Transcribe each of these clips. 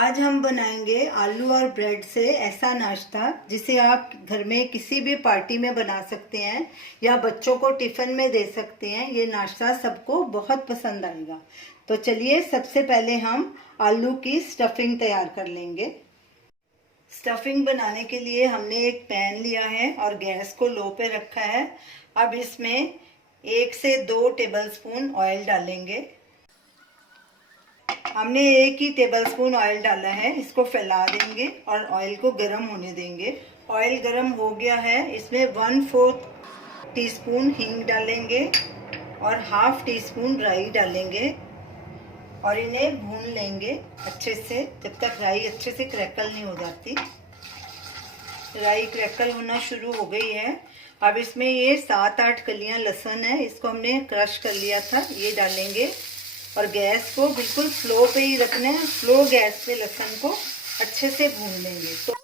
आज हम बनाएंगे आलू और ब्रेड से ऐसा नाश्ता जिसे आप घर में किसी भी पार्टी में बना सकते हैं या बच्चों को टिफ़िन में दे सकते हैं। ये नाश्ता सबको बहुत पसंद आएगा। तो चलिए सबसे पहले हम आलू की स्टफिंग तैयार कर लेंगे। स्टफिंग बनाने के लिए हमने एक पैन लिया है और गैस को लो पे रखा है। अब इसमें 1 से 2 टेबलस्पून ऑयल डालेंगे। हमने 1 ही टेबलस्पून ऑयल डाला है। इसको फैला देंगे और ऑयल को गर्म होने देंगे। ऑयल गर्म हो गया है। इसमें 1/4 टीस्पून हींग डालेंगे और ½ टीस्पून राई डालेंगे और इन्हें भून लेंगे अच्छे से जब तक राई अच्छे से क्रैकल नहीं हो जाती। राई क्रैकल होना शुरू हो गई है। अब इसमें ये 7-8 कलियां लहसुन है, इसको हमने क्रश कर लिया था, ये डालेंगे और गैस को बिल्कुल स्लो पे ही रखना है। स्लो गैस पे लहसुन को अच्छे से भून लेंगे। तो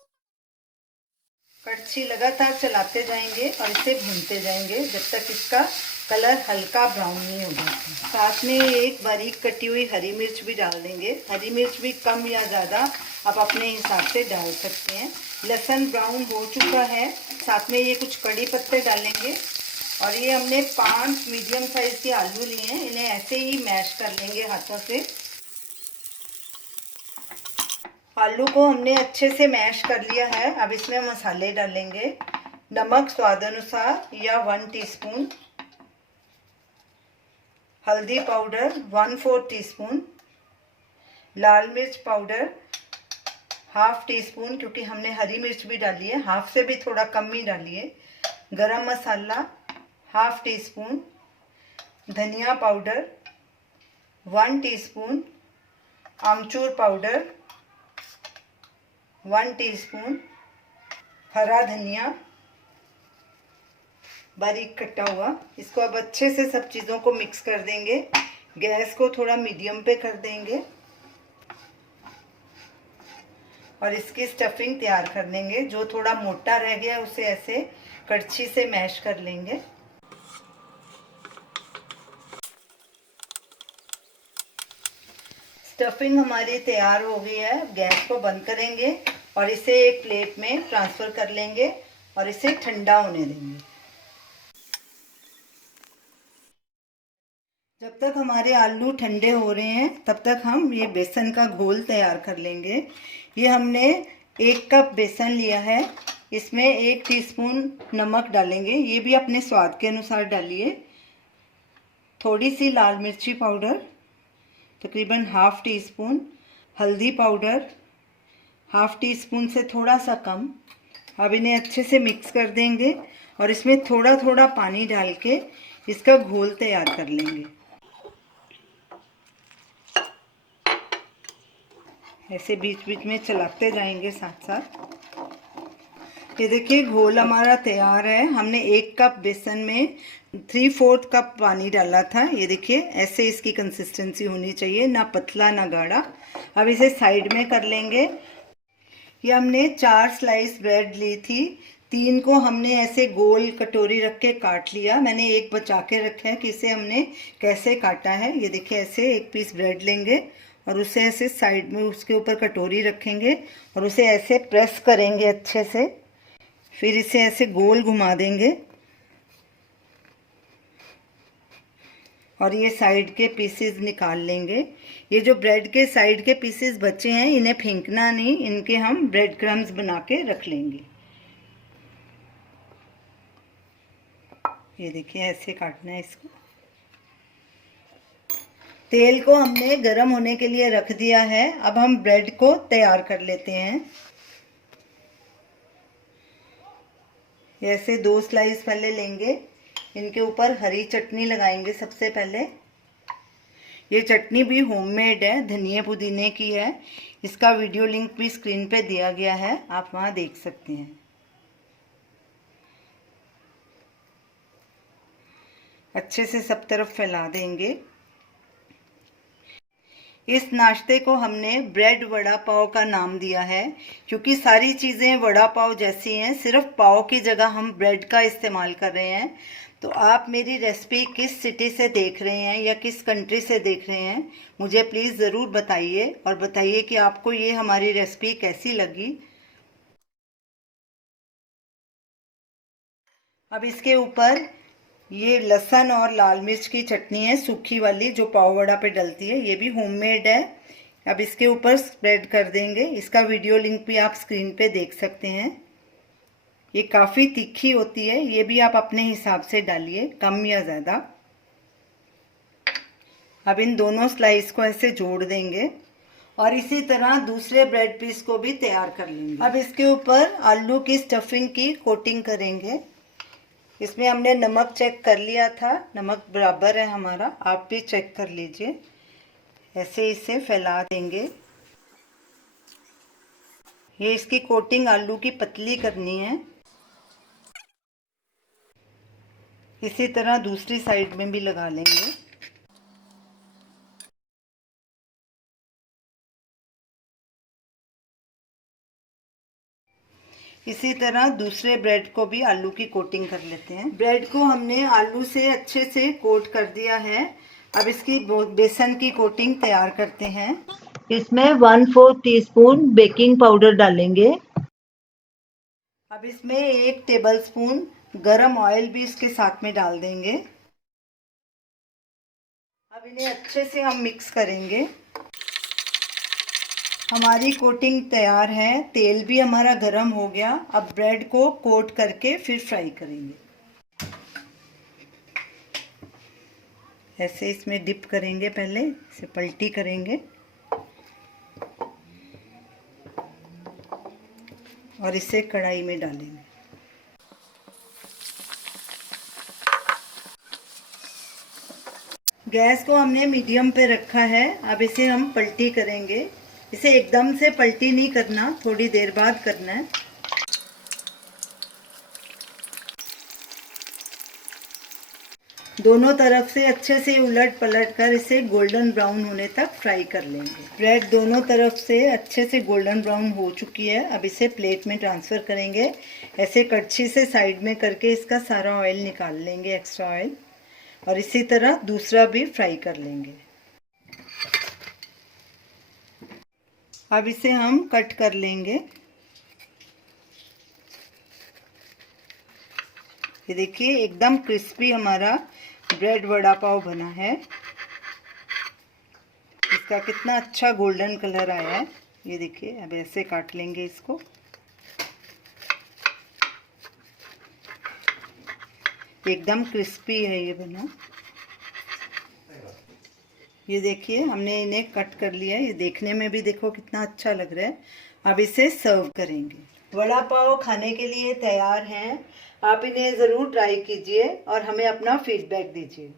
कड़छी लगातार चलाते जाएंगे और इसे भूनते जाएंगे जब तक इसका कलर हल्का ब्राउन नहीं हो जाता। साथ में एक बारीक कटी हुई हरी मिर्च भी डाल देंगे। हरी मिर्च भी कम या ज़्यादा आप अपने हिसाब से डाल सकते हैं। लहसुन ब्राउन हो चुका है। साथ में ये कुछ कड़ी पत्ते डालेंगे और ये हमने 5 मीडियम साइज के आलू लिए हैं, इन्हें ऐसे ही मैश कर लेंगे हाथों से। आलू को हमने अच्छे से मैश कर लिया है। अब इसमें मसाले डालेंगे। नमक स्वाद अनुसार या 1 टीस्पून, हल्दी पाउडर 1/4 टीस्पून, लाल मिर्च पाउडर ½ टीस्पून, क्योंकि हमने हरी मिर्च भी डाली है, हाफ से भी थोड़ा कम ही डालिए। गरम मसाला ½ टीस्पून, धनिया पाउडर 1 टीस्पून, आमचूर पाउडर 1 टीस्पून, हरा धनिया बारीक कटा हुआ। इसको अब अच्छे से सब चीज़ों को मिक्स कर देंगे। गैस को थोड़ा मीडियम पे कर देंगे और इसकी स्टफिंग तैयार कर लेंगे। जो थोड़ा मोटा रह गया उसे ऐसे कड़छी से मैश कर लेंगे। स्टफिंग हमारी तैयार हो गई है। गैस को बंद करेंगे और इसे एक प्लेट में ट्रांसफ़र कर लेंगे और इसे ठंडा होने देंगे। जब तक हमारे आलू ठंडे हो रहे हैं तब तक हम ये बेसन का घोल तैयार कर लेंगे। ये हमने 1 कप बेसन लिया है। इसमें 1 टीस्पून नमक डालेंगे, ये भी अपने स्वाद के अनुसार डालिए। थोड़ी सी लाल मिर्ची पाउडर तकरीबन ½ टीस्पून, हल्दी पाउडर ½ टीस्पून से थोड़ा सा कम। अब इन्हें अच्छे से मिक्स कर देंगे और इसमें थोड़ा थोड़ा पानी डाल के इसका घोल तैयार कर लेंगे। ऐसे बीच बीच में चलाते जाएंगे साथ साथ। ये देखिए घोल हमारा तैयार है। हमने 1 कप बेसन में 3/4 कप पानी डाला था। ये देखिए ऐसे इसकी कंसिस्टेंसी होनी चाहिए, ना पतला ना गाढ़ा। अब इसे साइड में कर लेंगे। ये हमने 4 स्लाइस ब्रेड ली थी। 3 को हमने ऐसे गोल कटोरी रख के काट लिया। मैंने एक बचा के रखा है कि इसे हमने कैसे काटा है। ये देखिए ऐसे एक पीस ब्रेड लेंगे और उसे ऐसे साइड में उसके ऊपर कटोरी रखेंगे और उसे ऐसे प्रेस करेंगे अच्छे से। फिर इसे ऐसे गोल घुमा देंगे और ये साइड के पीसेस निकाल लेंगे। ये जो ब्रेड के साइड के पीसेस बचे हैं इन्हें फेंकना नहीं, इनके हम ब्रेड क्रम्स बना के रख लेंगे। ये देखिए ऐसे काटना है इसको। तेल को हमने गरम होने के लिए रख दिया है। अब हम ब्रेड को तैयार कर लेते हैं। ऐसे 2 स्लाइस पहले लेंगे, इनके ऊपर हरी चटनी लगाएंगे सबसे पहले। ये चटनी भी होममेड है, धनिया पुदीने की है। इसका वीडियो लिंक भी स्क्रीन पे दिया गया है, आप वहाँ देख सकते हैं। अच्छे से सब तरफ फैला देंगे। इस नाश्ते को हमने ब्रेड वड़ा पाव का नाम दिया है क्योंकि सारी चीज़ें वड़ा पाव जैसी हैं, सिर्फ पाव की जगह हम ब्रेड का इस्तेमाल कर रहे हैं। तो आप मेरी रेसिपी किस सिटी से देख रहे हैं या किस कंट्री से देख रहे हैं, मुझे प्लीज़ ज़रूर बताइए और बताइए कि आपको ये हमारी रेसिपी कैसी लगी। अब इसके ऊपर ये लहसुन और लाल मिर्च की चटनी है, सूखी वाली, जो पाव वड़ा पे डलती है, ये भी होममेड है। अब इसके ऊपर स्प्रेड कर देंगे। इसका वीडियो लिंक भी आप स्क्रीन पे देख सकते हैं। ये काफ़ी तीखी होती है, ये भी आप अपने हिसाब से डालिए, कम या ज़्यादा। अब इन दोनों स्लाइस को ऐसे जोड़ देंगे और इसी तरह दूसरे ब्रेड पीस को भी तैयार कर लेंगे। अब इसके ऊपर आलू की स्टफिंग की कोटिंग करेंगे। इसमें हमने नमक चेक कर लिया था, नमक बराबर है हमारा, आप भी चेक कर लीजिए। ऐसे इसे फैला देंगे। ये इसकी कोटिंग आलू की पतली करनी है। इसी तरह दूसरी साइड में भी लगा लेंगे। इसी तरह दूसरे ब्रेड को भी आलू की कोटिंग कर लेते हैं। ब्रेड को हमने आलू से अच्छे से कोट कर दिया है। अब इसकी बेसन की कोटिंग तैयार करते हैं। इसमें 1/4 टीस्पून बेकिंग पाउडर डालेंगे। अब इसमें 1 टेबलस्पून गरम ऑयल भी इसके साथ में डाल देंगे। अब इन्हें अच्छे से हम मिक्स करेंगे। हमारी कोटिंग तैयार है, तेल भी हमारा गरम हो गया। अब ब्रेड को कोट करके फिर फ्राई करेंगे। ऐसे इसमें डिप करेंगे, पहले इसे पलटी करेंगे और इसे कढ़ाई में डालेंगे। गैस को हमने मीडियम पे रखा है। अब इसे हम पलटी करेंगे। इसे एकदम से पलटी नहीं करना, थोड़ी देर बाद करना है। दोनों तरफ से अच्छे से उलट पलट कर इसे गोल्डन ब्राउन होने तक फ्राई कर लेंगे। ब्रेड दोनों तरफ से अच्छे से गोल्डन ब्राउन हो चुकी है। अब इसे प्लेट में ट्रांसफ़र करेंगे। ऐसे कड़छी से साइड में करके इसका सारा ऑयल निकाल लेंगे, एक्स्ट्रा ऑयल, और इसी तरह दूसरा भी फ्राई कर लेंगे। अब इसे हम कट कर लेंगे। ये देखिए एकदम क्रिस्पी हमारा ब्रेड वड़ा पाव बना है। इसका कितना अच्छा गोल्डन कलर आया है, ये देखिए। अब ऐसे काट लेंगे इसको। एकदम क्रिस्पी है ये बना। ये देखिए हमने इन्हें कट कर लिया है। ये देखने में भी देखो कितना अच्छा लग रहा है। अब इसे सर्व करेंगे। वड़ा पाव खाने के लिए तैयार हैं। आप इन्हें ज़रूर ट्राई कीजिए और हमें अपना फीडबैक दीजिए।